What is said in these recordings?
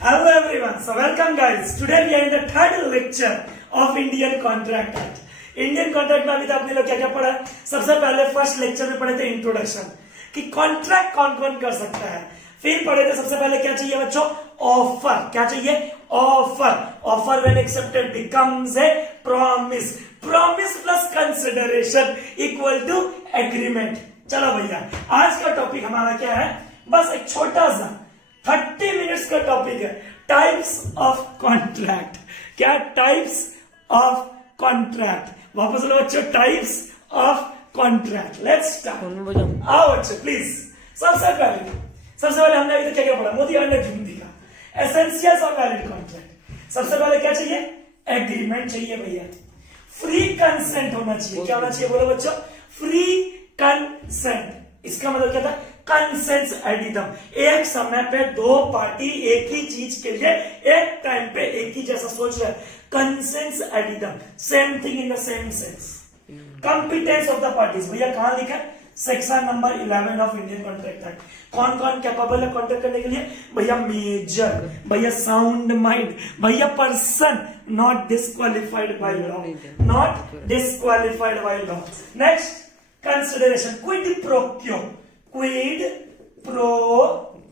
Hello everyone. So welcome guys. Today we are in the third lecture of Indian Contract Act. Indian contract में अभी तक आपने लोग क्या क्या पढ़ा? सबसे पहले फर्स्ट लेक्चर में पढ़े थे इंट्रोडक्शन कि कॉन्ट्रैक्ट कौन कौन कर सकता है। फिर पढ़े थे सबसे पहले क्या चाहिए बच्चों? ऑफर। क्या चाहिए? Offer. Offer when accepted becomes a promise. Promise plus consideration equal to agreement. चलो भैया, आज का टॉपिक हमारा क्या है? बस एक छोटा सा 30 मिनट्स का टॉपिक है, टाइप्स ऑफ कॉन्ट्रैक्ट। क्या? Types of contract. वापस लो बच्चों, types of contract. Let's start. आओ बच्चों प्लीज। सबसे पहले हमने अभी तक क्या क्या पढ़ा? मोदी ने झूम दिखा एसेंशियल्स ऑफ वैलिड कॉन्ट्रैक्ट। सबसे पहले क्या चाहिए? एग्रीमेंट चाहिए भैया। फ्री कंसेंट होना चाहिए। क्या होना चाहिए बोलो बच्चों? Free consent. इसका मतलब क्या था? कंसेंस एडिटम। एक समय पे दो पार्टी एक ही चीज के लिए एक टाइम पे एक ही जैसा सोच रहे हैं। Consensus ad idem, same thing in the same sense. Competence of the parties भैया कहां लिखा है? सेक्शन नंबर 11 ऑफ इंडियन कॉन्ट्रैक्ट एक्ट। कौन कौन कैपेबल है कॉन्ट्रैक्ट करने के लिए? भैया मेजर, भैया साउंड माइंड, भैया person not disqualified by law, not disqualified by law. Next consideration, quid pro क्यो। क्विड प्रो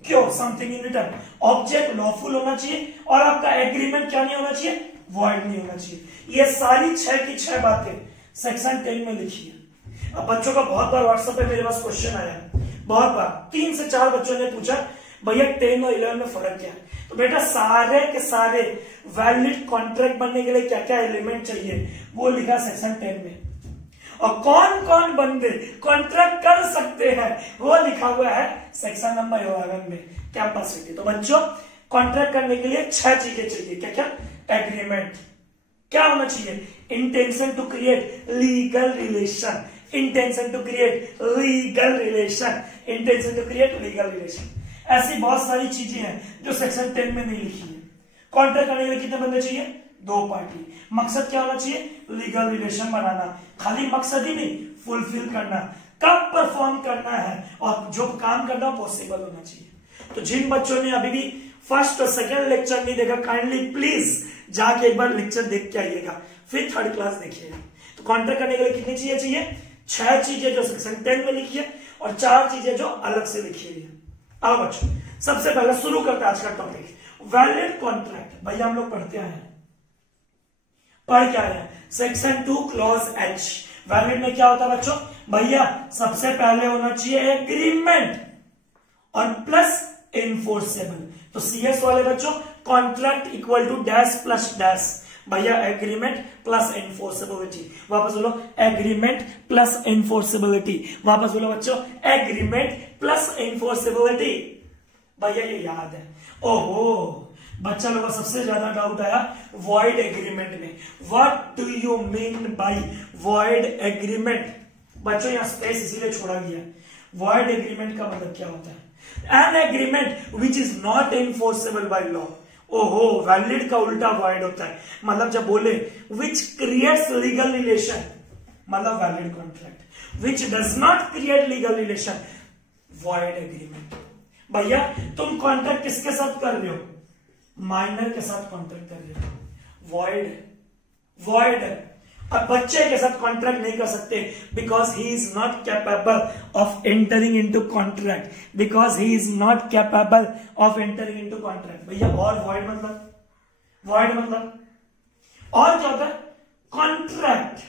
क्यो, something in return. Object lawful होना चाहिए और आपका एग्रीमेंट क्या नहीं होना चाहिए? वॉइड नहीं होना चाहिए। ये सारी 6 की 6 बातें सेक्शन 10 में लिखी है। अब बच्चों का बहुत बार व्हाट्सएप पे मेरे पास क्वेश्चन आया है, बहुत बार 3 से 4 बच्चों ने पूछा भैया 10 और 11 में फर्क क्या है? तो बेटा सारे के सारे वैलिड कॉन्ट्रैक्ट बनने के लिए क्या क्या एलिमेंट चाहिए वो लिखा सेक्शन 10 में। और कौन कौन बंदे कॉन्ट्रैक्ट कर सकते हैं वो लिखा हुआ है सेक्शन नंबर 11 में, कैपेसिटी। तो बच्चों कॉन्ट्रैक्ट करने के लिए 6 चीजें चाहिए। क्या क्या? एग्रीमेंट। क्या होना चाहिए? Intention to create legal relation. Intention to create legal relation. Intention to create legal relation. ऐसी बहुत सारी चीजें हैं जो सेक्शन 10 में नहीं लिखी है। कॉन्ट्रैक्ट करने के लिए कितने बंदे चाहिए? 2 पार्टी। मकसद क्या होना चाहिए? लीगल रिलेशन बनाना। खाली मकसद ही नहीं, फुलफिल करना, कब परफॉर्म करना है और जो काम करना पॉसिबल होना चाहिए। तो जिन बच्चों ने अभी भी फर्स्ट और सेकंड लेक्चर नहीं देखा, काइंडली प्लीज जाके एक बार लेक्चर देख के आइएगा, फिर थर्ड क्लास देखिएगा। तो कॉन्ट्रैक्ट करने के लिए कितनी चीजें चाहिए? 6 चीजें जो सेक्शन 10 में लिखी है और 4 चीजें जो अलग से लिखी हुई है। आओ बच्चों, सबसे पहले शुरू करते हैं आज का टॉपिक, वैलिड कॉन्ट्रैक्ट। भैया हम लोग पढ़ते हैं, पढ़ क्या है? Section 2 clause H। वैलिड में क्या होता है बच्चों? भैया सबसे पहले होना चाहिए एग्रीमेंट और प्लस इनफोर्सेबल। तो CS वाले बच्चों contract equal to dash plus dash. भैया एग्रीमेंट प्लस इनफोर्सेबिलिटी। वापस बोलो, एग्रीमेंट प्लस इनफोर्सेबिलिटी। वापस बोलो बच्चों, एग्रीमेंट प्लस इनफोर्सेबिलिटी। भैया ये याद है। ओहो, बच्चा लोगों को सबसे ज्यादा डाउट आया वॉइड एग्रीमेंट में। What do you mean bye void agreement? बच्चों यहां स्पेस इसीलिए छोड़ा गया। वॉइड एग्रीमेंट का मतलब क्या होता है? An agreement which is not enforceable by law. ओहो, वैलिड का उल्टा वॉइड होता है। मतलब जब बोले विच क्रिएट्स लीगल रिलेशन, मतलब valid contract. Which does not create legal relation, void agreement. भैया तुम कॉन्ट्रैक्ट किसके साथ कर रहे हो? माइनर के साथ कॉन्ट्रैक्ट कर रहे हो, वॉइड। वॉइड अब बच्चे के साथ कॉन्ट्रैक्ट नहीं कर सकते because he is not capable of entering into contract, because he is not capable of entering into contract. भैया और वॉइड मतलब, वॉइड मतलब और क्या होता है? Contract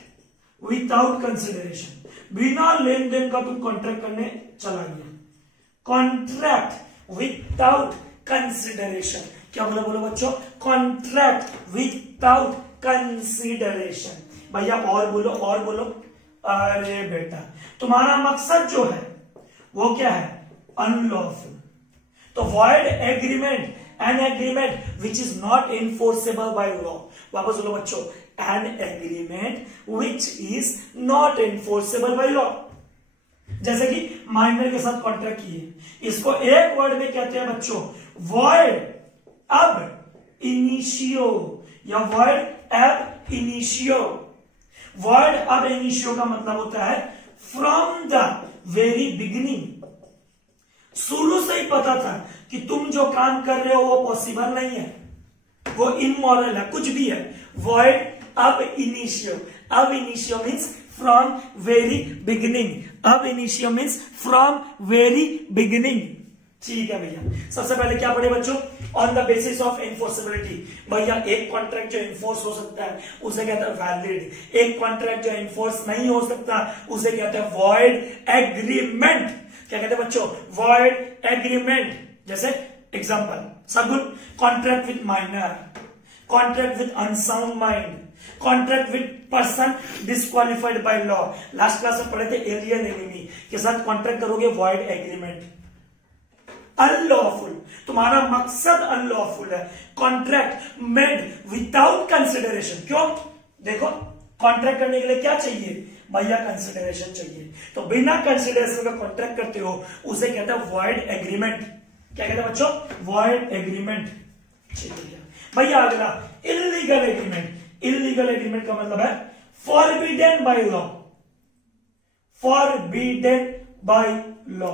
without consideration. बिना लेन देन का तुम कॉन्ट्रैक्ट करने चला गया। Contract without consideration. क्या बोला बोलो बच्चों? Contract without consideration. भैया और बोलो, और बोलो। अरे बेटा तुम्हारा मकसद जो है वो क्या है? अनलॉफुल। तो void agreement, an agreement which is not enforceable by law. वापस बोलो बच्चों, an agreement which is not enforceable by law. जैसे कि माइनर के साथ कॉन्ट्रैक्ट किए, इसको एक वर्ड में कहते हैं बच्चों वॉइड अब इनिशियो या वर्ड अब इनिशियो। वर्ड अब इनिशियो का मतलब होता है फ्रॉम द वेरी बिगिनिंग। शुरू से ही पता था कि तुम जो काम कर रहे हो वो पॉसिबल नहीं है, वो इमोरल है, कुछ भी है। Void ab initio, ab initio means from very beginning, ab initio means from very beginning. ठीक है भैया, सबसे पहले क्या पढ़े बच्चों, on the basis of enforceability. भैया एक कॉन्ट्रैक्ट जो एनफोर्स हो सकता है उसे कहते हैं वैलिड, एक कॉन्ट्रैक्ट जो एनफोर्स नहीं हो सकता उसे कहते हैं वॉइड एग्रीमेंट। क्या कहते हैं बच्चों, वॉइड एग्रीमेंट। जैसे एग्जांपल, सगुन contract with minor, contract with unsound mind, contract with person disqualified by law. Last class में पढ़े थे एलियन एनिमी के साथ कॉन्ट्रैक्ट करोगे वॉइड एग्रीमेंट। अनलॉफुल, तुम्हारा मकसद अनलॉफुल है। कॉन्ट्रैक्ट मेड विदाउट कंसिडरेशन, क्यों, देखो कॉन्ट्रैक्ट करने के लिए क्या चाहिए भैया, कंसिडरेशन चाहिए, तो बिना कंसिडरेशन का कॉन्ट्रैक्ट करते हो उसे कहते हैं वॉइड एग्रीमेंट। क्या कहते हैं बच्चों, वॉइड एग्रीमेंट। ठीक है भैया, अगला इल्लीगल एग्रीमेंट। इल्लीगल एग्रीमेंट का मतलब है forbidden by law, forbidden by law.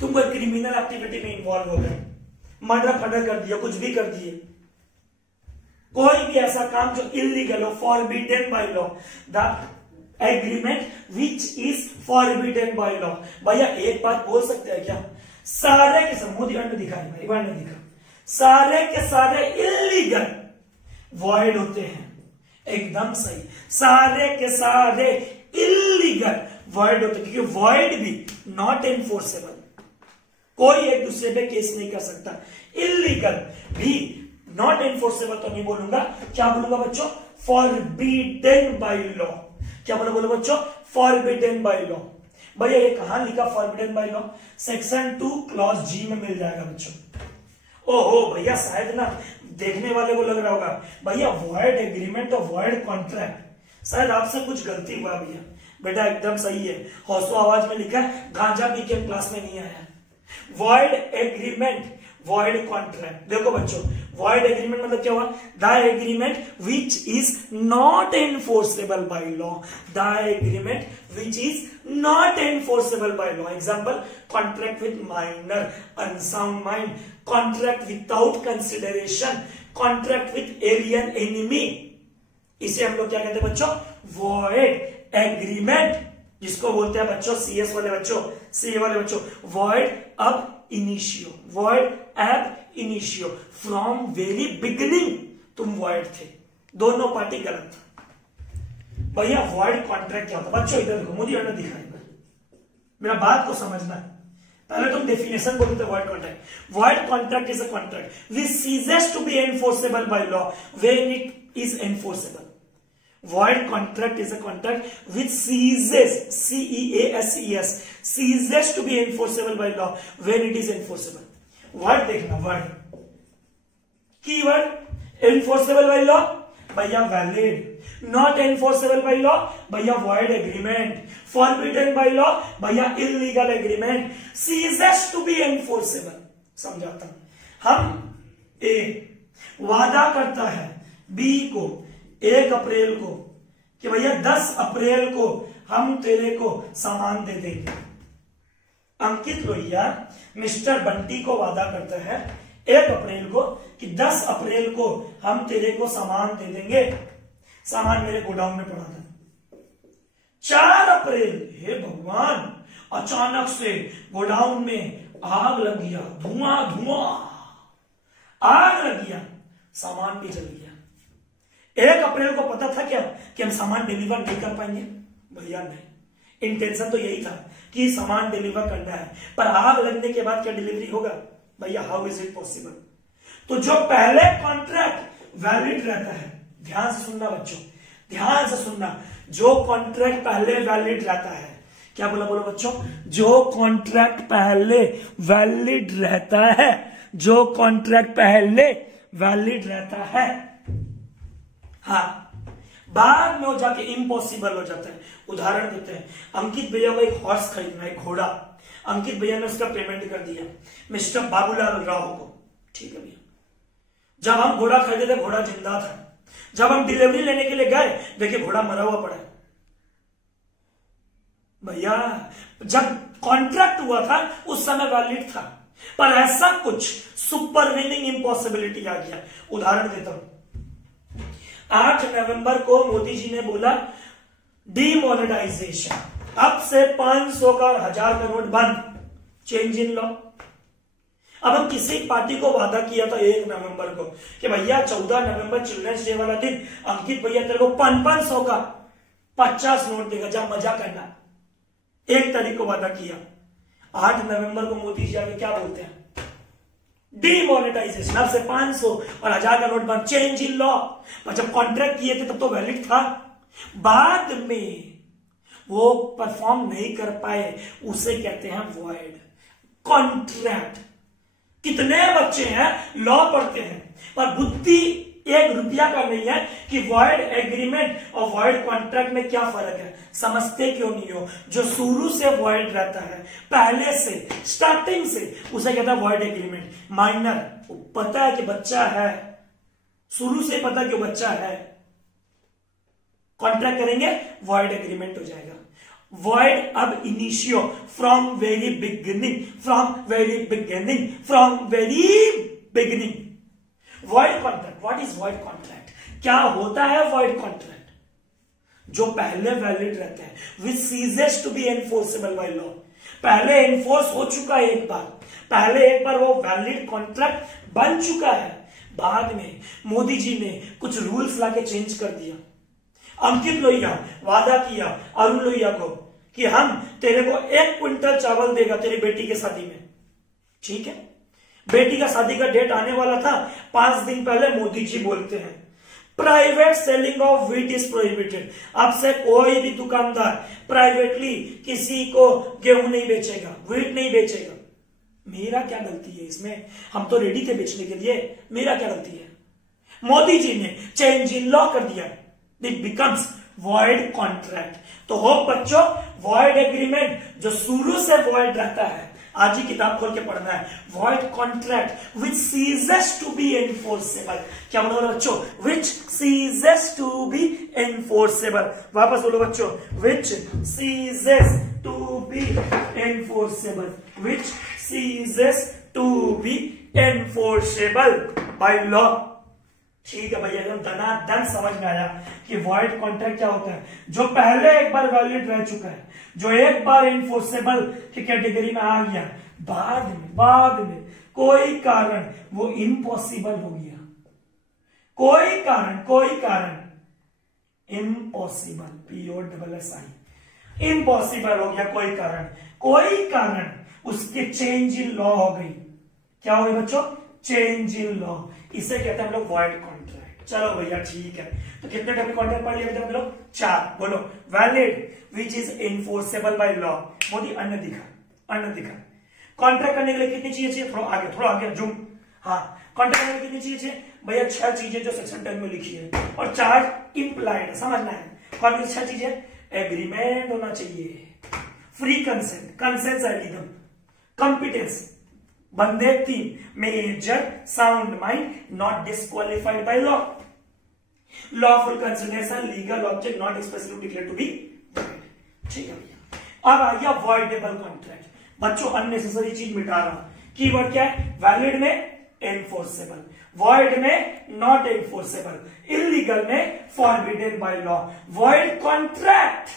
तुम कोई क्रिमिनल एक्टिविटी में इन्वॉल्व हो गए, मर्डर फर्डर कर दिया, कुछ भी कर दिए, कोई भी ऐसा काम जो इलीगल हो, forbidden by law, the agreement which is forbidden by law. भैया एक बात बोल सकते हैं क्या, सारे के सब मोदी ने दिखा, ने दिखा, सारे के सारे इलीगल वॉइड होते हैं। एकदम सही, सारे के सारे इलीगल वॉइड होते हैं, क्योंकि वॉइड भी नॉट एनफोर्सेबल, कोई एक दूसरे पे केस नहीं कर सकता। इलीगल भी नॉट एनफोर्सेबल तो नहीं बोलूंगा, क्या बोलूंगा बच्चों, फॉरबिडन बाय लॉ। क्या बोलो बच्चों, फॉरबिडन बाय लॉ। भैया ये कहां लिखा forbidden by law, section 2 clause जी में मिल जाएगा बच्चों। ओहो भैया, शायद ना देखने वाले को लग रहा होगा भैया वॉइड एग्रीमेंट और वॉइड कॉन्ट्रैक्ट, शायद आपसे कुछ गलती हुआ भैया। बेटा एकदम सही है, हौसला आवाज में लिखा है, गांजा पी के क्लास में नहीं आया। Void agreement, void contract. देखो बच्चों, वॉइड एग्रीमेंट मतलब क्या हुआ, the agreement which is not enforceable by law, the agreement which is not enforceable by law. Example, contract with minor, unsound mind, contract without consideration, contract with alien enemy. इसे हम लोग क्या कहते हैं बच्चों, वॉइड एग्रीमेंट, जिसको बोलते हैं बच्चों, सीएस वाले बच्चों, सीए वाले बच्चों, वॉइड अब इनिशियो, वॉइड एब इनिशियो, फ्रॉम वेरी बिगिनिंग तुम वॉइड थे। दोनों पार्टी गलत था। भैया वॉइड कॉन्ट्रैक्ट क्या होता है बच्चों, इधर देखो, मोदी ने दिखाई, मेरा बात को समझना है। पहले तुम डेफिनेशन बोलते थे void contract. Void contract is a contract which ceases to be enforceable by law when it is enforceable. Void contract is a contract which ceases, C-E-A-S-E-S, ceases to be enforceable by law when it is enforceable. Word देखना, word, keyword enforceable by law, भैया valid, not enforceable by law, भैया void agreement, forbidden by law, भैया illegal agreement, ceases to be enforceable। समझाता हूं, हम A वादा करता है B को 1 अप्रैल को कि भैया 10 अप्रैल को हम तेरे को सामान दे देंगे। अंकित लोहिया मिस्टर बंटी को वादा करता है 1 अप्रैल को कि 10 अप्रैल को हम तेरे को सामान दे देंगे। सामान मेरे गोडाउन में पड़ा था। 4 अप्रैल, हे भगवान, अचानक से गोडाउन में आग लग गया, धुआं धुआं, आग लग गया, सामान भी जल गया। 1 अप्रैल को पता था क्या कि हम सामान डिलीवर नहीं कर पाएंगे? भैया नहीं, इंटेंशन तो यही था कि सामान डिलीवर करना है, पर आग लगने के बाद क्या डिलीवरी होगा? भैया हाउ इज इट पॉसिबल? तो जो पहले कॉन्ट्रैक्ट वैलिड रहता है, ध्यान से सुनना बच्चों, ध्यान से सुनना, जो कॉन्ट्रैक्ट पहले वैलिड रहता है, क्या बोला बोलो बच्चों, जो कॉन्ट्रैक्ट पहले वैलिड रहता है, जो कॉन्ट्रैक्ट पहले वैलिड रहता है, हाँ, बाद में हो जाके इम्पॉसिबल हो जाता है। उदाहरण देते हैं, अंकित भैया को एक हॉर्स खरीदना है, घोड़ा। अंकित भैया ने उसका पेमेंट कर दिया मिस्टर बाबूलाल राव को, ठीक है भैया। जब हम घोड़ा खरीदे थे घोड़ा जिंदा था, जब हम डिलीवरी लेने के लिए गए देखिए घोड़ा मरा हुआ पड़ा है। भैया जब कॉन्ट्रैक्ट हुआ था उस समय वैलिड था, पर ऐसा कुछ सुपरवीनिंग इम्पॉसिबिलिटी आ गया। उदाहरण देता हूं, 8 नवंबर को मोदी जी ने बोला डीमोनेटाइजेशन, अब से 500 का 1000 का नोट बंद, चेंज इन लॉ। अब हम किसी पार्टी को वादा किया था 1 नवंबर को कि भैया 14 नवंबर चिल्ड्रंस डे वाला दिन अंकित भैया तेरे को 500 का 50 नोट देगा, जा मजा करना। 1 तारीख को वादा किया, 8 नवंबर को मोदी जी आगे क्या बोलते हैं, डीमोनेटाइजेशन, अब से 500 और 1000 का नोट बंद, चेंज इन लॉ। पर जब कॉन्ट्रैक्ट किए थे तब तो वैलिड था, बाद में वो परफॉर्म नहीं कर पाए, उसे कहते हैं वॉइड कॉन्ट्रैक्ट। कितने बच्चे हैं लॉ पढ़ते हैं पर बुद्धि 1 रुपया का नहीं है कि वॉइड एग्रीमेंट और वॉइड कॉन्ट्रैक्ट में क्या फर्क है, समझते क्यों नहीं हो। जो शुरू से वॉइड रहता है, पहले से स्टार्टिंग से, उसे कहता है वॉइड एग्रीमेंट। माइनर पता है कि बच्चा है, शुरू से पता है कि बच्चा है, कॉन्ट्रैक्ट करेंगे वॉइड एग्रीमेंट हो जाएगा। Void ab initio, from very beginning, from very beginning, from very beginning. Void contract, what is void contract, क्या होता है वॉइड कॉन्ट्रैक्ट, जो पहले वैलिड रहता है, which ceases to be enforceable by law, पहले एनफोर्स हो चुका है एक बार, पहले एक बार वो वैलिड कॉन्ट्रैक्ट बन चुका है, बाद में मोदी जी ने कुछ रूल्स लाके चेंज कर दिया। अंकित लोहिया वादा किया अरुण लोहिया को कि हम तेरे को 1 क्विंटल चावल देगा तेरी बेटी के शादी में, ठीक है। बेटी का शादी का डेट आने वाला था, 5 दिन पहले मोदी जी बोलते हैं private selling of wheat is prohibited, अब से कोई भी दुकानदार प्राइवेटली किसी को गेहूं नहीं बेचेगा, व्हीट नहीं बेचेगा। मेरा क्या गलती है इसमें, हम तो रेडी थे बेचने के लिए, मेरा क्या गलती है। मोदी जी ने चेंज इन लॉ कर दिया, इट बिकम्स वॉइड कॉन्ट्रैक्ट। तो हो बच्चों, वॉइड एग्रीमेंट जो शुरू से वॉइड रहता है, आज ही किताब खोल के पढ़ना है, void contract which ceases to be enforceable. क्या बोलो बच्चों, which ceases to be enforceable, वापस बोलो बच्चों, which ceases to be enforceable, which ceases to be enforceable by law. ठीक है भैया, एकदम धनाधन समझ में आया कि वॉइड कॉन्ट्रैक्ट क्या होता है, जो पहले एक बार वैलिड रह चुका है, जो एक बार इनफोर्सेबल की कैटेगरी में आ गया, बाद में कोई कारण वो इम्पॉसिबल हो गया, कोई कारण इम्पॉसिबल, POSSI, इम्पॉसिबल हो गया कोई कारण उसके चेंज इन लॉ हो गई। क्या हो गई बच्चों, चेंज इन लॉ, इसे कहते हैं हम लोग वॉइड कॉन्ट्रैक्ट। चलो भैया ठीक है, तो कितने टॉपिक कॉन्ट्रैक्ट पढ़ लिए हम लोग, 4। बोलो, valid which is enforceable by law, Modi अन्न दिखा। कॉन्ट्रैक्ट करने के लिए कितनी चीजें चाहिए, थोड़ा आगे जूम, हाँ, कॉन्ट्रैक्ट करने के लिए कितनी चीजें चाहिए भैया, 6 चीजें जो सेक्शन 10 में लिखी है, और 4 इंप्लाइड, समझना है। कौन सी 6 चीजें, एग्रीमेंट होना चाहिए, फ्री कंसेंट, कॉम्पिटेंस, बंदे 3, major sound mind, not disqualified by law, lawful consideration, legal object not expressly declared to be, ठीक है भैया। अब आ गया वॉइडेबल कॉन्ट्रैक्ट। बच्चों अननेसेसरी चीज मिटा रहा हूं, कीवर्ड क्या है, वैलिड में एनफोर्सेबल, वॉइड में नॉट एनफोर्सेबल, इलीगल में forbidden by law. Void contract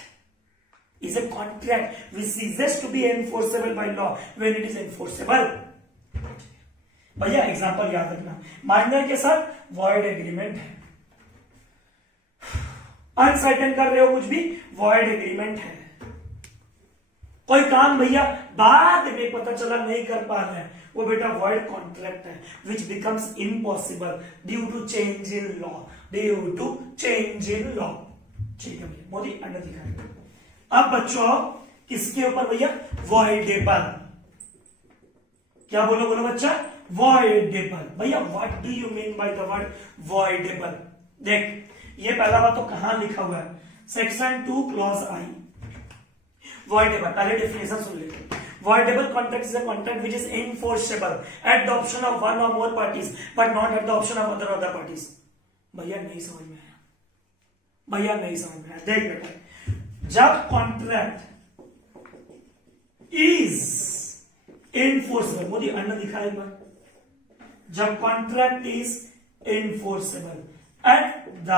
is a contract which ceases to be enforceable by law when it is enforceable। भैया एग्जांपल याद रखना, माइनर के साथ वॉइड एग्रीमेंट है, अनसर्टेन कर रहे हो कुछ भी, वॉइड एग्रीमेंट है। कोई काम भैया बाद में पता चला नहीं कर पा रहे हैं, वो बेटा वॉइड कॉन्ट्रैक्ट है, which becomes impossible due to change in law, ठीक है भैया, मोदी अंडर दिखाएगा। अब बच्चों किसके ऊपर भैया, वॉइडेबल, क्या बोलो बच्चा, वॉइडेबल। भैया what do you mean by the word voidable, देख ये पहला बात तो कहां लिखा हुआ है, सेक्शन 2 क्लॉज I, वॉइडेबल। पहले डेफिनेशन सुन लेते, voidable contract is a contract which is enforceable at the option of one और more parties but not at the option of other parties. भैया नहीं समझ में आया, देख बेटा, जब कॉन्ट्रैक्ट इज इनफोर्सेबल, मोदी अन्न दिखा एक बार, जब contract is enforceable at the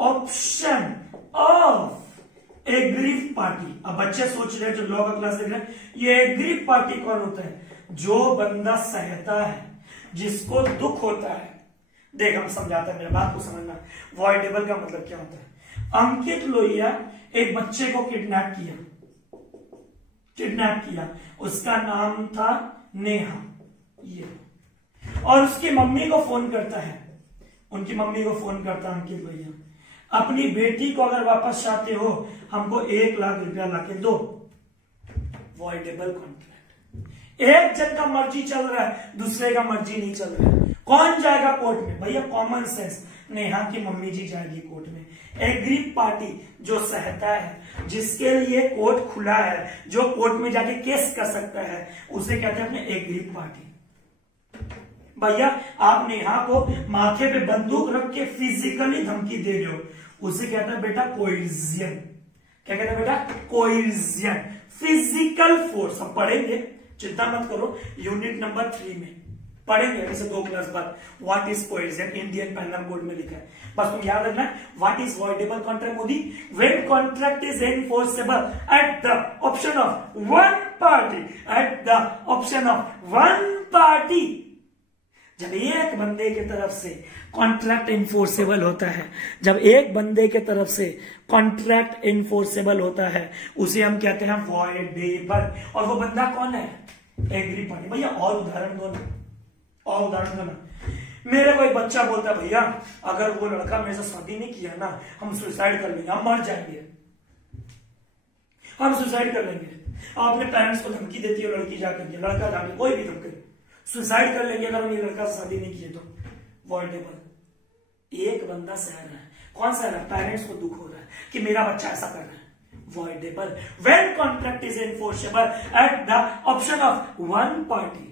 option of aggrieved party. अब बच्चे सोच रहे हैं जो लॉ का क्लास देख रहे हैं, ये एग्रीव पार्टी कौन होता है? जो बंदा सहता है, जिसको दुख होता है। देख हम समझाते हैं, मेरे बात को समझना। वॉइडेबल का मतलब क्या होता है? अंकित लोहिया एक बच्चे को किडनैप किया, उसका नाम था नेहा, ये, और उसकी मम्मी को फोन करता है, उनकी मम्मी को फोन करता है अंकित लोहिया, अपनी बेटी को अगर वापस चाहते हो हमको 1 लाख रुपया लाके दो। Voidable contract. एक जन का मर्जी चल रहा है, दूसरे का मर्जी नहीं चल रहा है, कौन जाएगा कोर्ट में? भैया कॉमन सेंस, नेहा की मम्मी जी जाएगी कोर्ट में। एग्रीव पार्टी जो सहता है, जिसके लिए कोर्ट खुला है, जो कोर्ट में जाके केस कर सकता है, उसे कहते हैं अपने एग्रीव पार्टी। भैया आप नेहा को माथे पे बंदूक रख के फिजिकली धमकी दे रहे हो, उसे कहता है बेटा कोइर्जियन। क्या कहता है बेटा? कोइर्जियन, फिजिकल फोर्स। अब पढ़ेंगे, चिंता मत करो, यूनिट नंबर 3 में पढ़ेंगे, जैसे 2 क्लास बाद, what is coercion, Indian penal code में लिखा है, बस तुम याद रखना। व्हाट इज वॉइडेबल कॉन्ट्रैक्ट मोदी? When contract is enforceable at the option of one party, at the option of one party. जब एक बंदे की तरफ से कॉन्ट्रैक्ट इनफोर्सेबल होता है, जब एक बंदे के तरफ से कॉन्ट्रैक्ट इनफोर्सेबल होता है, उसे हम कहते हैं वॉइडेबल। और वो बंदा कौन है? Aggrieved party. भैया और उदाहरण दो ना, और उदाहरण दो ना। मेरे को एक बच्चा बोलता है भैया अगर वो लड़का मेरे से शादी नहीं किया ना, हम सुसाइड कर लेंगे, हम मर जाएंगे, हम सुसाइड कर लेंगे। आप अपने पेरेंट्स को धमकी देती है लड़की जाकर के, लड़का जाके, कोई भी धमकी, सुसाइड कर लेंगे अगर हम ये लड़का से शादी नहीं किए तो। वॉइडेबल। एक बंदा सह रहा है, कौन सह रहा है? पेरेंट्स को दुख हो रहा है कि मेरा बच्चा ऐसा कर रहा है। Voidable. When contract is enforceable at the option of one party.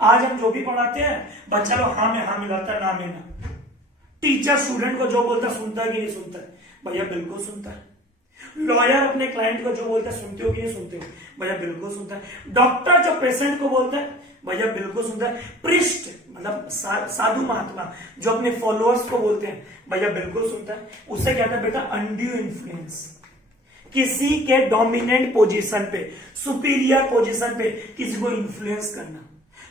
आज हम जो भी पढ़ाते हैं, बच्चा लोग हाँ में हाँ मिलाता है, ना में ना। टीचर स्टूडेंट को जो बोलता है सुनता है कि नहीं सुनता है? भैया बिल्कुल सुनता है। लॉयर अपने क्लाइंट को जो बोलता है सुनते हो कि नहीं सुनते हो? भैया बिल्कुल सुनता है। डॉक्टर जो पेशेंट को बोलता है, भैया बिल्कुल सुनता है। प्रिस्ट मतलब साधु महात्मा जो अपने फॉलोअर्स को बोलते हैं, भैया बिल्कुल सुनता है। उसे कहता है बेटा अनड्यू इन्फ्लुएंस, किसी के डोमिनेंट पोजीशन पे, सुपीरियर पोजीशन पे किसी को इन्फ्लुएंस करना।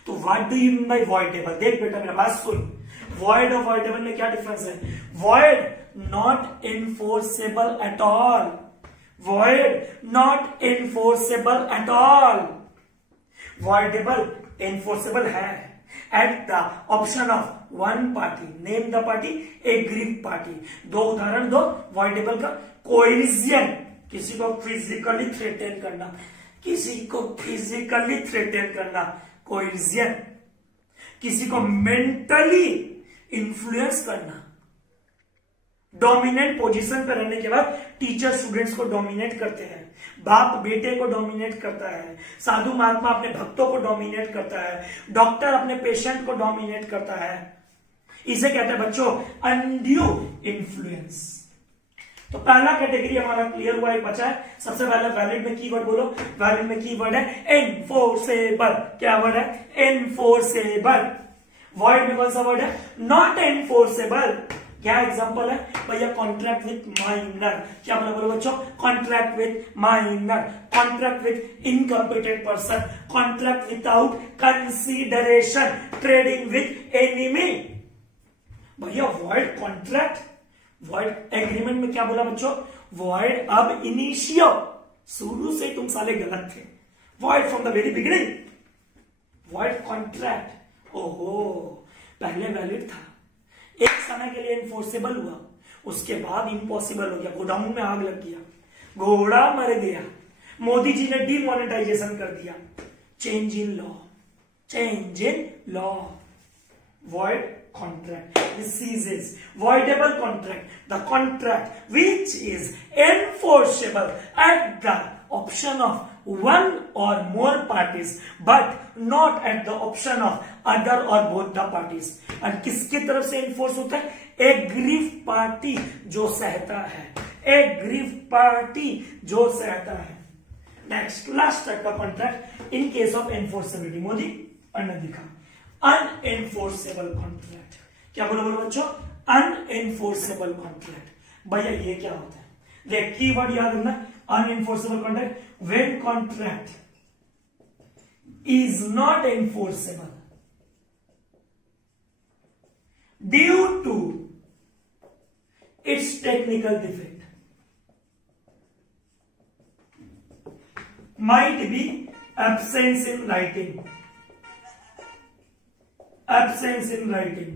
तो what do you mean bye voidable? देख बेटा मेरा बात सुन, वॉइड और वॉइडेबल में क्या डिफरेंस है? Void not enforceable at all, void not enforceable at all. Voidable enforceable है at the option of one party, name the party, aggrieved party. 2 उदाहरण दो वॉइडेबल का। कोइर्जियन, किसी को फिजिकली थ्रेटन करना, किसी को फिजिकली थ्रेटन करना, कोइर्जियन। किसी को मेंटली इन्फ्लुएंस करना, डोमिनेंट पोजीशन पर रहने के बाद टीचर स्टूडेंट्स को डोमिनेट करते हैं, बाप बेटे को डोमिनेट करता है, साधु महात्मा अपने भक्तों को डोमिनेट करता है, डॉक्टर अपने पेशेंट को डोमिनेट करता है। इसे कहते हैं बच्चों अनड्यू इन्फ्लुएंस। तो पहला कैटेगरी हमारा क्लियर हुआ, एक बचा है। सबसे पहले वैलिड में कीवर्ड बोलो। वैलिड में कीवर्ड है एनफोर्सेबल। क्या वर्ड है? एनफोर्सेबल। वॉइड में कौन सा वर्ड है? Not enforceable. क्या एग्जांपल है भैया? Contract with minor. क्या बोलो बच्चों? Contract with minor, contract with incompetent person, contract without consideration, trading with enemy. भैया वॉइड कॉन्ट्रैक्ट, वॉइड एग्रीमेंट में क्या बोला बच्चों? Void ab initio. शुरू से तुम साले गलत थे। Void from the very beginning. Void contract, ओहो पहले वैलिड था, एक समय के लिए इनफोर्सेबल हुआ, उसके बाद इम्पॉसिबल हो गया, गोडाउन में आग लग गया, घोड़ा मर गया, मोदी जी ने डीमोनेटाइजेशन कर दिया। Change in law, change in law. Void contract, this is voidable contract, the contract which is enforceable at the option of one or more parties but not at the option of other or both the parties। और किसकी तरफ से enforce होता है? Aggrieve party जो सहता है, aggrieve party जो सहता है। नेक्स्ट लास्ट टाइप का contract in case of enforceability, मोदी अनधिका अनएनफोर्सेबल कॉन्ट्रैक्ट। क्या बोलो बोलो बच्चों, अनएनफोर्सेबल कॉन्ट्रैक्ट। भैया ये क्या होता है, देख कीवर्ड याद रखना, unenforceable contract, when contract is not enforceable due to its technical defect, might be absence in writing, absence in writing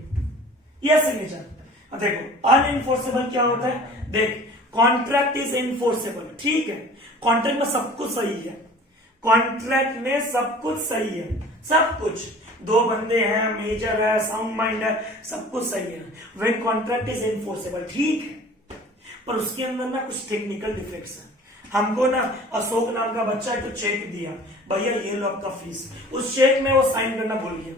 या सिग्नेचर। अब देखो अनएनफोर्सेबल क्या होता है, देख कॉन्ट्रैक्ट इज एनफोर्सेबल, ठीक है, कॉन्ट्रैक्ट में सब कुछ सही है, कॉन्ट्रैक्ट में सब कुछ सही है, सब कुछ, दो बंदे हैं, मेजर है, साउंड माइंड है, सब कुछ सही है, व्हेन कॉन्ट्रैक्ट इज एनफोर्सेबल, ठीक है, पर उसके अंदर ना कुछ टेक्निकल डिफेक्ट्स है। हमको ना अशोक नाम का बच्चा है तो चेक दिया, भैया ये लो आपका फीस, उस चेक में वो साइन करना भूल गया,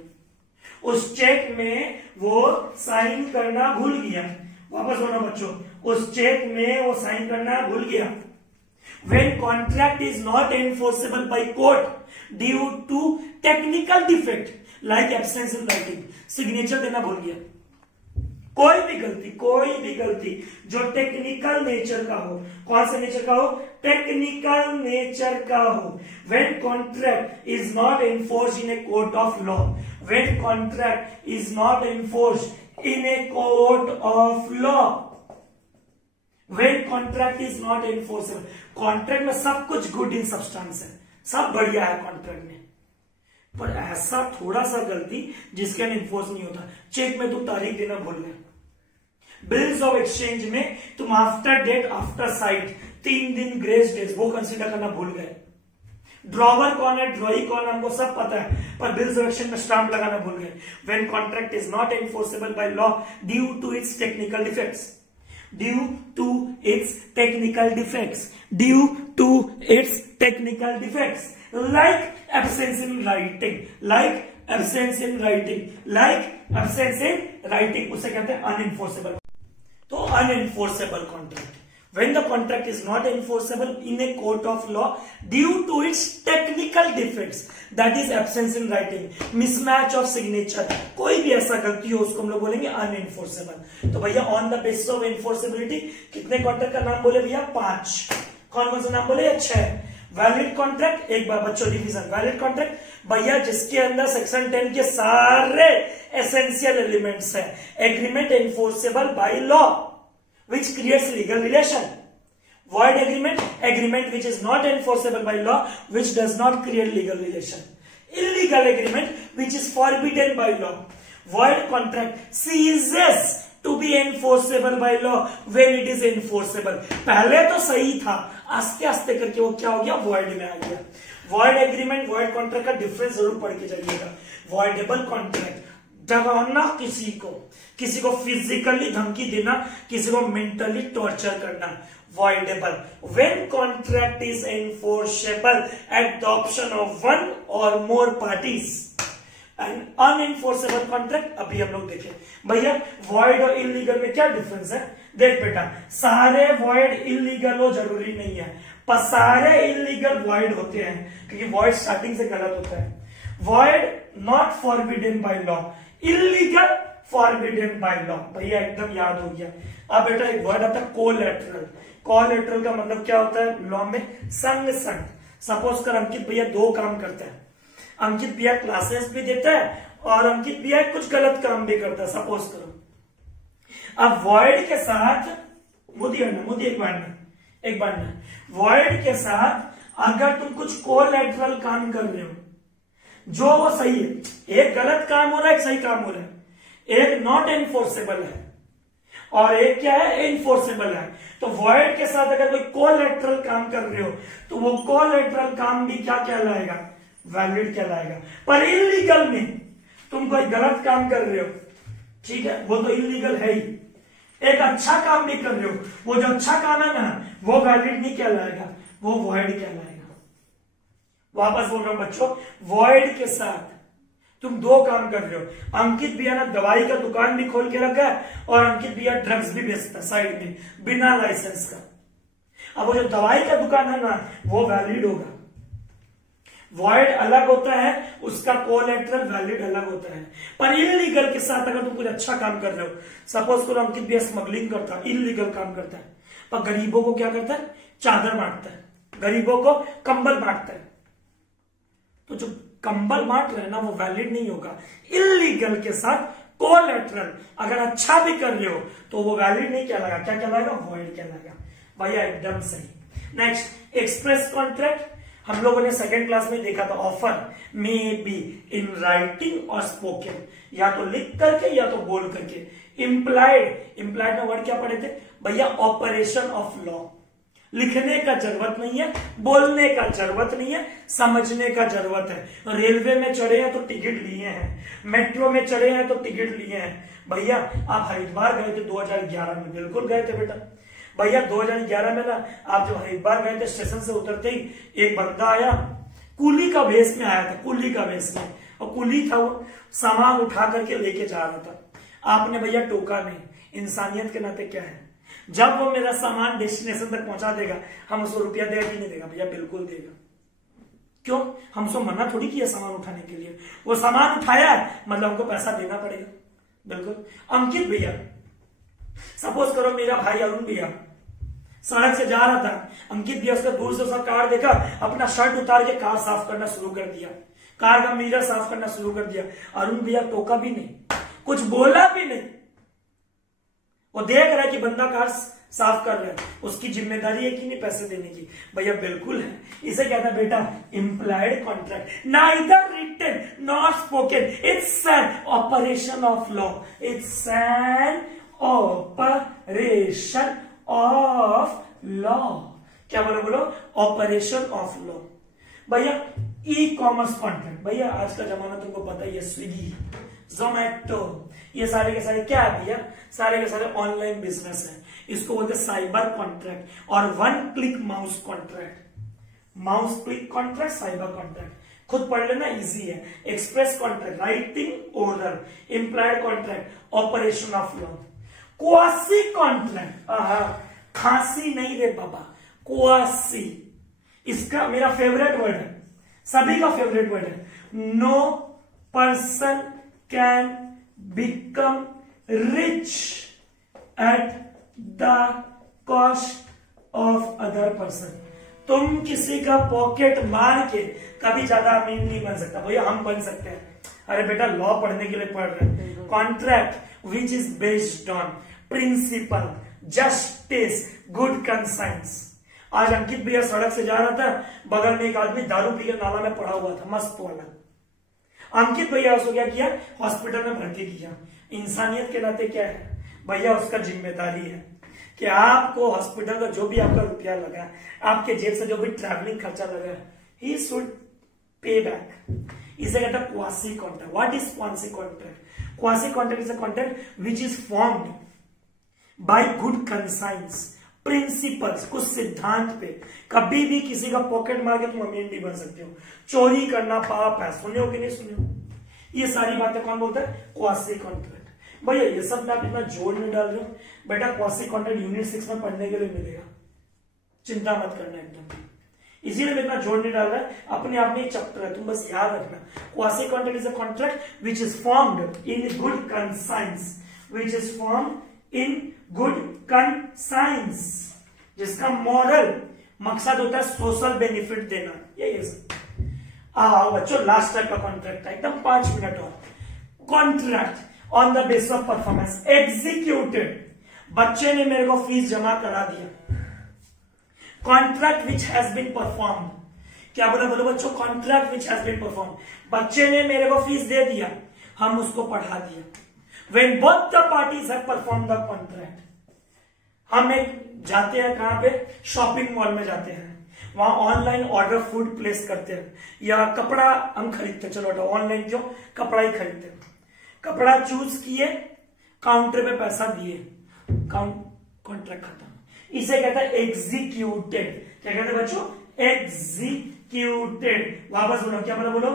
उस चेक में वो साइन करना भूल गया, वापस बोलो बच्चों, उस चेक में वो साइन करना भूल गया। When contract is not enforceable by court due to technical defect like absence in writing, signature देना भूल गया, कोई भी गलती जो टेक्निकल नेचर का हो, कौन से नेचर का हो, टेक्निकल नेचर का हो, when contract is not enforced in a court of law, when contract is not enforced in a court of law, when contract is not enforceable, contract में सब कुछ गुड इन सब्सटेंस है, सब बढ़िया है contract में, पर ऐसा थोड़ा सा गलती जिसके इन्फोर्स नहीं होता, चेक में तुम तारीख देना भूल गए, बिल्स ऑफ एक्सचेंज में तुम आफ्टर डेट आफ्टर साइट 3 दिन ग्रेस डेज वो कंसीडर करना भूल गए, ड्रॉवर कौन है, ड्रॉई कौन है, हमको सब पता है, पर बिल्स ऑफ एक्सचेंज में स्टाम्प लगाना भूल गए। When contract is not enforceable by law due to its technical defects, due to its technical defects, due to its technical defects, like absence in writing, like absence in writing, like absence in writing, उसे कहते हैं unenforceable। तो unenforceable contract, when the contract is not enforceable in a court of law due to its technical defects, that is absence in writing, mismatch of signature, कोई भी ऐसा गलती हो उसको हम लोग बोलेंगे unenforceable। तो भैया on the basis of enforceability कितने कॉन्ट्रैक्ट का नाम बोले भैया, 5, कौन कौन सा नाम बोले, 6। वैलिड कॉन्ट्रैक्ट, एक बार बच्चों रिवीजन, वैलिड कॉन्ट्रैक्ट भैया जिसके अंदर सेक्शन 10 के सारे एसेंशियल एलिमेंट्स है, agreement enforceable by law which creates legal relation, void agreement, agreement which is not enforceable by law which does not create legal relation, illegal agreement which is forbidden by law, void contract ceases to be enforceable by law when it is enforceable। पहले तो सही था, आस्ते आस्ते करके वो क्या हो गया, void में आ गया। void agreement, void contract का डिफरेंस जरूर पढ़ के जाइएगा। voidable contract, डराना किसी को फिजिकली धमकी देना, किसी को मेंटली टॉर्चर करना, voidable। when contract is enforceable at the option of one or more parties, and unenforceable contract अभी हम लोग देखें। भैया void और illegal में क्या डिफरेंस है, देख बेटा, सारे void illegal हो जरूरी नहीं है, पर सारे illegal void होते हैं, क्योंकि void स्टार्टिंग से गलत होता है। void not forbidden by law, illegal forbidden by law, भैया एकदम याद हो गया। अब बेटा एक वर्ड आता है कोलैटरल, कोलैटरल का मतलब क्या होता है लॉ में, संग संग। सपोज कर अंकित भैया 2 काम करते हैं, अंकित भैया क्लासेस भी देता है और अंकित भैया कुछ गलत काम भी करता है, सपोज करो। अब वॉइड के साथ मोदी एक बार ना वॉइड के साथ अगर तुम कुछ कोलैटरल काम कर रहे हो जो वो सही है, एक गलत काम हो रहा है, एक सही काम हो रहा है, एक नॉट एनफोर्सेबल है और एक क्या है, एनफोर्सेबल है, तो वॉइड के साथ अगर कोई कोलैटरल काम कर रहे हो तो वो कोलैटरल काम भी क्या कहलाएगा, वैलिड कहलाएगा। पर इलीगल में तुम कोई गलत काम कर रहे हो, ठीक है, वो तो इलीगल है ही, एक अच्छा काम भी कर रहे हो, वो जो अच्छा काम है ना वो वैलिड नहीं कहलाएगा, वो वॉइड कहलाएगा। वापस बोल रहा हूं बच्चों, वॉइड के साथ तुम 2 काम कर रहे हो, अंकित भैया ना दवाई का दुकान भी खोल के रखा है और अंकित भैया ड्रग्स भी बेचता है साइड में बिना लाइसेंस का। अब वो जो दवाई का दुकान है ना वो वैलिड होगा, वॉइड अलग होता है, उसका कोलैटरल वैलिड अलग होता है। पर इलीगल के साथ अगर तुम कुछ अच्छा काम कर रहे हो, सपोज करो अंकित भी स्मगलिंग करता है, इलीगल काम करता है, पर गरीबों को क्या करता है, चादर बांटता है, गरीबों को कंबल बांटता है, तो जो कंबल बांट रहे हैं ना वो वैलिड नहीं होगा। इलीगल के साथ कोलैटरल अगर अच्छा भी कर रहे हो तो वो वैलिड नहीं कहलाएगा, क्या कहलाएगा, वॉइड कहलाएगा। भैया एकदम सही। नेक्स्ट, एक्सप्रेस कॉन्ट्रैक्ट हम लोगों ने सेकंड क्लास में देखा था। Offer may be in writing और स्पोकन, या तो लिख करके या तो बोल करके। इंप्लाइड, इंप्लाइड में वर्ड क्या पढ़े थे भैया, ऑपरेशन ऑफ लॉ। लिखने का जरूरत नहीं है, बोलने का जरूरत नहीं है, समझने का जरूरत है। रेलवे में चढ़े हैं तो टिकट लिए हैं, मेट्रो में चढ़े हैं तो टिकट लिए हैं। भैया आप हरिद्वार गए थे 2011 में, बिल्कुल गए थे बेटा। भैया 2011 में ना आप जब हरिद्वार गए थे, स्टेशन से उतरते ही एक बंदा आया, कुली का भेष में आया था, कुली का भेष में, और कुली था वो, सामान उठा करके लेके जा रहा था। आपने भैया टोका नहीं। इंसानियत के नाते क्या है, जब वो मेरा सामान डेस्टिनेशन तक पहुंचा देगा, हम उसको रुपया देगा कि नहीं देगा भैया, बिल्कुल देगा। क्यों, हम उसको मना थोड़ी किया सामान उठाने के लिए, वो सामान उठाया मतलब हमको पैसा देना पड़ेगा, बिल्कुल। अंकित भैया, सपोज करो मेरा भाई अरुण भैया सड़क से जा रहा था, अंकित भैया उसका दूर से उसका कार देखा, अपना शर्ट उतार के कार साफ करना शुरू कर दिया, कार का मिरर साफ करना शुरू कर दिया। अरुण भैया टोका भी नहीं, कुछ बोला भी नहीं, वो देख रहा है कि बंदा कार साफ कर रहा है, उसकी जिम्मेदारी है कि नहीं पैसे देने की, भैया बिल्कुल है। इसे कहता है बेटा implied contract, neither written not spoken, it's an operation of law, it's an operation of law. क्या बोलो, बोलो ऑपरेशन ऑफ लॉ। भैया ई कॉमर्स कॉन्ट्रैक्ट, भैया आज का जमाना तुमको पता ही है, स्विगी, जोमैटो, ये सारे के सारे क्या है भैया, सारे के सारे ऑनलाइन बिजनेस है। इसको बोलते हैं साइबर कॉन्ट्रैक्ट और one click mouse contract. Mouse click contract, cyber contract खुद पढ़ लेना, इजी है। Express contract, writing order, implied contract, operation of law. Quasi contract, खांसी नहीं रे बाबा, क्वासी, इसका मेरा फेवरेट वर्ड है, सभी का फेवरेट वर्ड है। No person can become rich at the cost of other person. तुम किसी का पॉकेट मार के कभी ज्यादा अमीर नहीं बन सकता। भैया हम बन सकते हैं, अरे बेटा लॉ पढ़ने के लिए पढ़ रहे हैं। Contract which is based on principle, justice, good conscience. आज अंकित भैया सड़क से जा रहा था, बगल में एक आदमी दारू पी के नाला में पड़ा हुआ था, मस्त वाला। अंकित भैया उसको क्या किया, हॉस्पिटल में भर्ती किया। इंसानियत के नाते क्या है भैया, उसका जिम्मेदारी है कि आपको हॉस्पिटल का जो भी आपका रुपया लगा, आपके जेब से जो भी ट्रैवलिंग खर्चा लगा, ही शुड पे बैक। इसे कहता है quasi contract. What is quasi contract? Quasi contract is a contract which is formed by good conscience, principles, कुछ सिद्धांत पे। कभी भी किसी का पॉकेट मार के तुम अमीर नहीं बन सकते हो। चोरी करना पाप है, सुने हो कि नहीं सुने हो? ये सारी बातें कौन बोलता है? Quasi contract. भैया ये सब में आप इतना जोर नहीं डाल रहे हो, बेटा क्वासी कॉन्ट्रैक्ट यूनिट 6 में पढ़ने के लिए मिलेगा, चिंता मत करना एकदम। इसीलिए मैं इतना जोर नहीं डाल रहा, अपने आप में एक चैप्टर है, तुम बस याद रखना। Quasi contract is a contract which is formed in good conscience, which is formed in good conscience, जिसका मॉरल मकसद होता है सोशल बेनिफिट देना। ये सब आओ बच्चों, लास्ट टाइप का कॉन्ट्रैक्ट है, एकदम 5 मिनट और। Contract on the base of performance executed, बच्चे ने मेरे को फीस जमा करा दिया। Contract which has been performed, क्या बोला बोलो बच्चों? Contract which has been performed, बच्चे ने मेरे को फीस दे दिया, हम उसको पढ़ा दिया। When both the parties have performed the contract, हम एक जाते हैं कहां पे? शॉपिंग मॉल में जाते हैं, वहां ऑनलाइन ऑर्डर फूड प्लेस करते हैं, या कपड़ा हम खरीदते हैं। चलो ऑनलाइन क्यों, कपड़ा ही खरीदते हैं। कपड़ा चूज किए, काउंटर पे पैसा दिए, कॉन्ट्रैक्ट खत्म। इसे कहता है एग्जीक्यूटेड। क्या कहते हैं बच्चों? एग्जीक्यूटेड। वापस बोलो, क्या बोलो?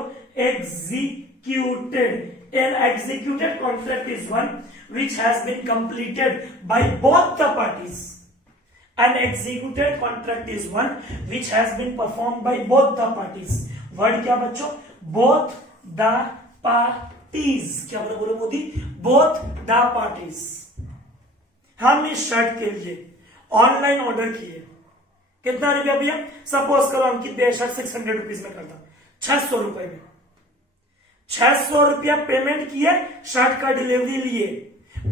Executed. An executed contract is one which has been completed by both the parties. An executed contract is one which has been performed by both the parties. Word क्या बच्चों, बोथ द पार्टीज, क्या बोला बोलो Modi, both the parties. हम इस shirt के लिए online order किए, कितना रुपया भैया, सपोज करो अंकित भैया शर्ट 600 रुपीज में करता, 600 रुपए में 600 रुपया पेमेंट किए, शर्ट का डिलीवरी लिए,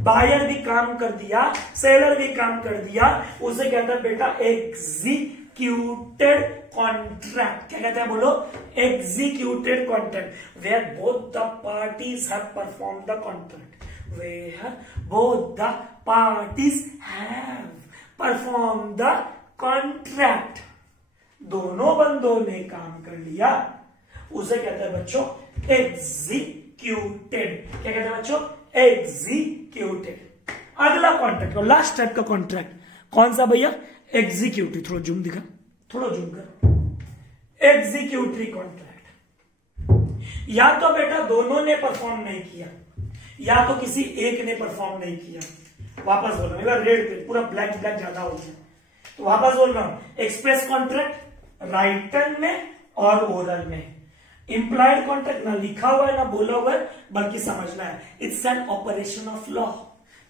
बायर भी काम कर दिया, सेलर भी काम कर दिया, उसे कहता है बेटा एग्जीक्यूटेड कॉन्ट्रैक्ट। क्या कहते हैं बोलो, executed contract, where both the parties have perform the contract, where both the parties have perform the contract, दोनों बंदों ने काम कर लिया, उसे कहते हैं बच्चों एग्जीक्यूटेड। क्या कहते हैं बच्चों, एग्जीक्यूटेड। अगला कॉन्ट्रैक्ट, लास्ट टाइप का कॉन्ट्रैक्ट कौन सा भैया, एग्जीक्यूटिव। थोड़ा जूम दिखा, थोड़ा जूम कर, एग्जीक्यूटिव कॉन्ट्रैक्ट। या तो बेटा दोनों ने परफॉर्म नहीं किया, या तो किसी एक ने परफॉर्म नहीं किया। वापस बोल रहा हूं, रेड पे पूरा ब्लैक ब्लैक ज्यादा हो गया, तो वापस बोल रहा हूं, एक्सप्रेस कॉन्ट्रैक्ट राइटन में और ओरल में, इंप्लाइड कॉन्ट्रैक्ट ना लिखा हुआ है ना बोला हुआ है, बल्कि समझना है, it's an operation of law.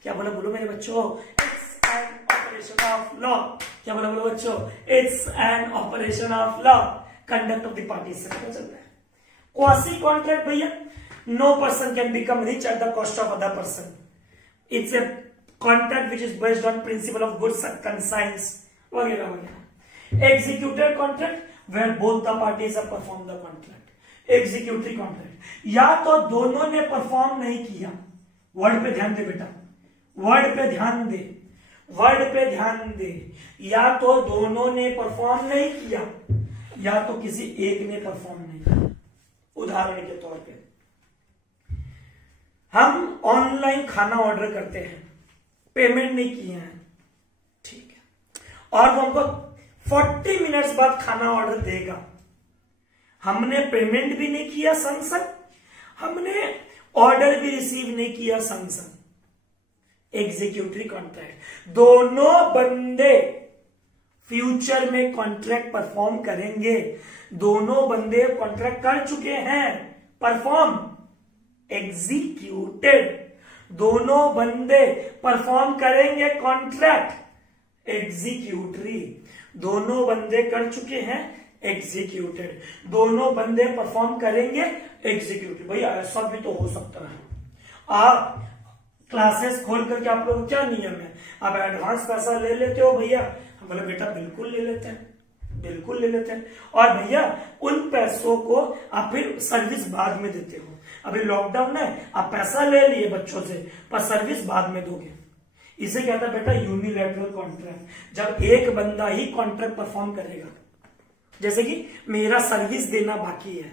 क्या बोला बोलो मेरे बच्चों, it's an operation of law. क्या बोला बोलो बच्चों, it's an operation of law, conduct of the parties से पता चलता है। क्वासी कॉन्ट्रैक्ट भैया, no person can become rich at the cost of other person, it's a contract which is based on principle of good conscience वगैरह वगैरह। Executed contract where both the parties have perform the contract, executive contract. या तो दोनों ने perform नहीं किया, word पे ध्यान दे बेटा, वर्ड पे ध्यान दे, वर्ड पे ध्यान दे, या तो दोनों ने परफॉर्म नहीं किया, या तो किसी एक ने परफॉर्म नहीं किया। उदाहरण के तौर पे हम ऑनलाइन खाना ऑर्डर करते हैं, पेमेंट नहीं किए हैं, ठीक है, और वो हमको 40 मिनट्स बाद खाना ऑर्डर देगा, हमने पेमेंट भी नहीं किया संग संग, हमने ऑर्डर भी रिसीव नहीं किया संग संग, एग्जीक्यूटिव कॉन्ट्रैक्ट। दोनों बंदे फ्यूचर में कॉन्ट्रैक्ट परफॉर्म करेंगे, दोनों बंदे कॉन्ट्रैक्ट कर चुके हैं, परफॉर्म, एग्जीक्यूटेड। दोनों बंदे परफॉर्म करेंगे कॉन्ट्रैक्ट, एग्जीक्यूटरी। दोनों बंदे कर चुके हैं, एग्जीक्यूटेड। दोनों बंदे परफॉर्म करेंगे, एग्जीक्यूटिव। भैया ऐसा भी तो हो सकता है, आप क्लासेस खोल करके आप लोग क्या नियम है, आप एडवांस पैसा ले लेते हो भैया, हम बोले बेटा बिल्कुल ले लेते हैं, बिल्कुल ले लेते हैं, और भैया उन पैसों को आप फिर सर्विस बाद में देते हो। अभी लॉकडाउन है, आप पैसा ले लिए बच्चों से, पर सर्विस बाद में दोगे। इसे कहता है बेटा यूनिलैटरल कॉन्ट्रैक्ट, जब एक बंदा ही कॉन्ट्रैक्ट परफॉर्म करेगा। जैसे कि मेरा सर्विस देना बाकी है,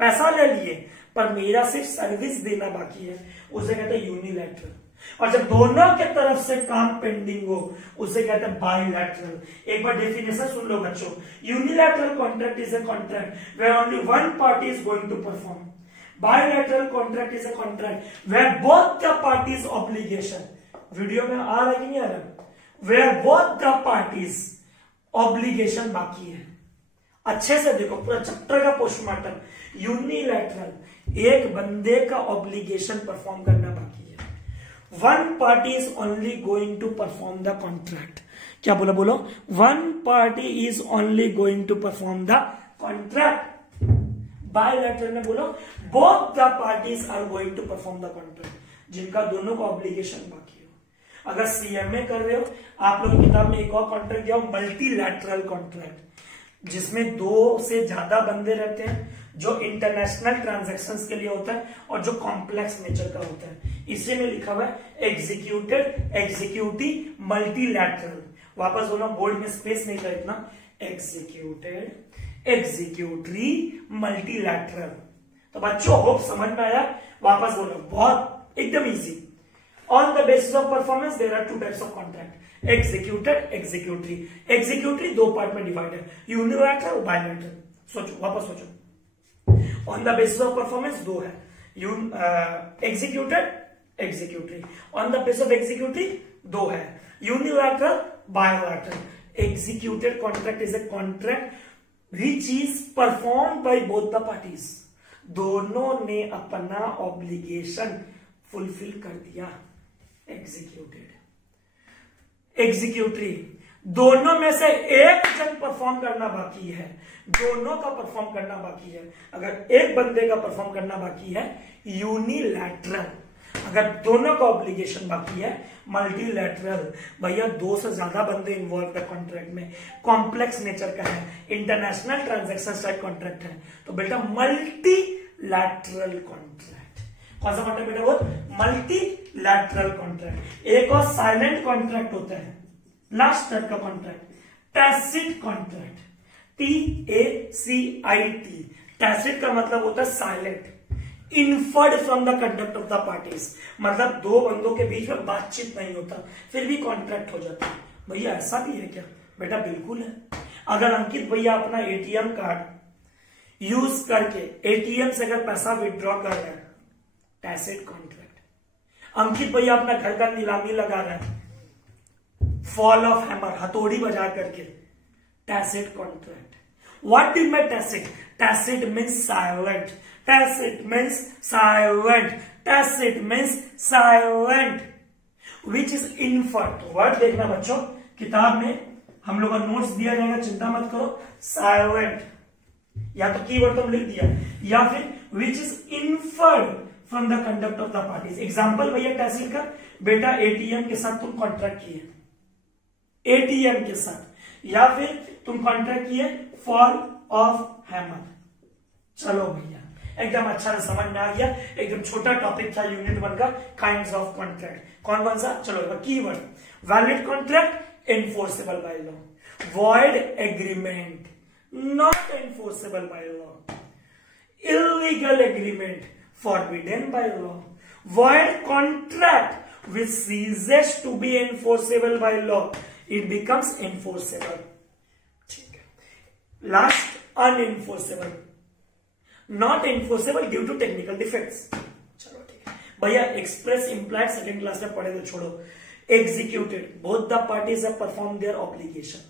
पैसा ले लिए पर मेरा सिर्फ सर्विस देना बाकी है, उसे कहते हैं यूनिलैटरल। और जब दोनों के तरफ से काम पेंडिंग हो, उसे कहते हैं बायलैटरल। एक बार डेफिनेशन सुन लो बच्चों, unilateral contract is a contract where only one party is going to perform. Bilateral contract is a contract where both the parties obligation, video में आ रहा है कि नहीं आ रहा, where both the parties obligation बाकी है। अच्छे से देखो पूरा चैप्टर का पोस्टमार्टम। यूनिलैटरल, एक बंदे का ऑब्लिगेशन परफॉर्म करना बाकी है, one party is only going to perform the contract. क्या बोला बोलो, one party is only going to perform the contract. Bilateral में बोलो both the parties are going to perform the contract, जिनका दोनों का ऑब्लिगेशन बाकी हो। अगर सीएमए कर रहे हो, आप लोग किताब में एक और कॉन्ट्रैक्ट दिया मल्टीलैटरल कॉन्ट्रैक्ट, जिसमें दो से ज्यादा बंदे रहते हैं, जो इंटरनेशनल ट्रांजैक्शंस के लिए होता है और जो कॉम्प्लेक्स नेचर का होता है। इसी में लिखा हुआ है एग्जीक्यूटेड, एग्जीक्यूटिव, मल्टीलैटरल। वापस बोलो, बोर्ड में स्पेस नहीं था इतना, एग्जीक्यूटेड, एग्जीक्यूटरी, मल्टीलैटरल। तो बच्चों होप समझ में आया। वापस बोलो, बहुत एकदम easy. On the basis of performance there are two types of contract, executed, executory. Executory दो पार्ट में डिवाइड है, यूनिलैटरल, बायलैटरल। सोचो, वापस सोचो। On the basis of performance दो है, executed, executory. On the basis of executive दो है, unilateral, bilateral. Executed contract is a contract which is perform by both the parties, दोनों ने अपना ऑब्लिगेशन फुलफिल कर दिया, एग्जीक्यूटेड। एग्जीक्यूटरी, दोनों में से एक जन परफॉर्म करना बाकी है, दोनों का परफॉर्म करना बाकी है। अगर एक बंदे का परफॉर्म करना बाकी है यूनिलैटरल, अगर दोनों का ऑब्लिगेशन बाकी है मल्टीलैटरल। भैया दो से ज्यादा बंदे इन्वॉल्व है कॉन्ट्रैक्ट में, कॉम्प्लेक्स नेचर का है, इंटरनेशनल ट्रांजैक्शन टाइप कॉन्ट्रैक्ट है, तो बेटा मल्टीलैटरल कॉन्ट्रैक्ट। कौन सा कॉन्ट्रैक्ट बेटा? वो मल्टीलैटरल कॉन्ट्रैक्ट। एक और साइलेंट कॉन्ट्रैक्ट होता है, लास्ट टाइप का contract tacit contract, TACIT। Tacit का मतलब होता है silent, inferred from the conduct of the parties, मतलब दो बंदों के बीच में बातचीत नहीं होता फिर भी कॉन्ट्रैक्ट हो जाता है। भैया ऐसा भी है क्या? बेटा बिल्कुल है। अगर अंकित भैया अपना एटीएम कार्ड यूज करके एटीएम से अगर पैसा विड्रॉ कर रहे हैं, टैसिट कॉन्ट्रैक्ट। अंकित भैया अपना घर का नीलामी लगा रहे हैं, फॉल ऑफ हैमर, हथौड़ी बजा करके, tacit contract. What do you mean tacit? Tacit means silent. Tacit means silent. Tacit means silent. Which is inferred. Word देखना बच्चों, किताब में हम लोग का नोट्स दिया जाएगा, चिंता मत करो। Silent या तो कीवर्ड तो लिख दिया, या फिर which is inferred from the conduct of the parties. Example भैया tacit का, बेटा एटीएम के साथ तुम कॉन्ट्रैक्ट किए, एटीएम के साथ, या फिर तुम कॉन्ट्रैक्ट किए फॉल ऑफ हैमर। चलो भैया एकदम अच्छा से समझ में आ गया, एकदम छोटा टॉपिक था यूनिट 1 का, काइंड्स ऑफ कॉन्ट्रैक्ट। कौन कौन सा? चलो keyword, valid contract enforceable by law, void agreement not enforceable by law, illegal agreement forbidden by law, void contract which ceases to be enforceable by law, it becomes enforceable। ठीक है, last unenforceable, not enforceable due to technical defects. चलो ठीक है भैया, express implied second class में पढ़े तो छोड़ो। Executed, both the parties have perform their obligation.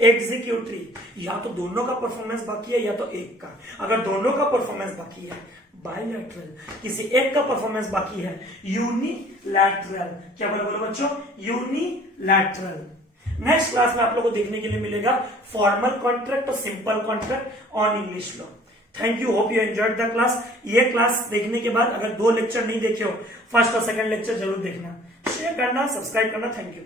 Executory, या तो दोनों का परफॉर्मेंस बाकी है या तो एक का। अगर दोनों का परफॉर्मेंस बाकी है बायलैटरल, किसी एक का परफॉर्मेंस बाकी है यूनिलैटरल। क्या बोलो बच्चों? यूनिलैटरल। नेक्स्ट क्लास में आप लोगों को देखने के लिए मिलेगा फॉर्मल कॉन्ट्रैक्ट और simple contract on English law. Thank you, hope you enjoyed the class. ये क्लास देखने के बाद अगर 2 लेक्चर नहीं देखे हो, फर्स्ट और सेकंड लेक्चर जरूर देखना, शेयर करना, सब्सक्राइब करना। Thank you.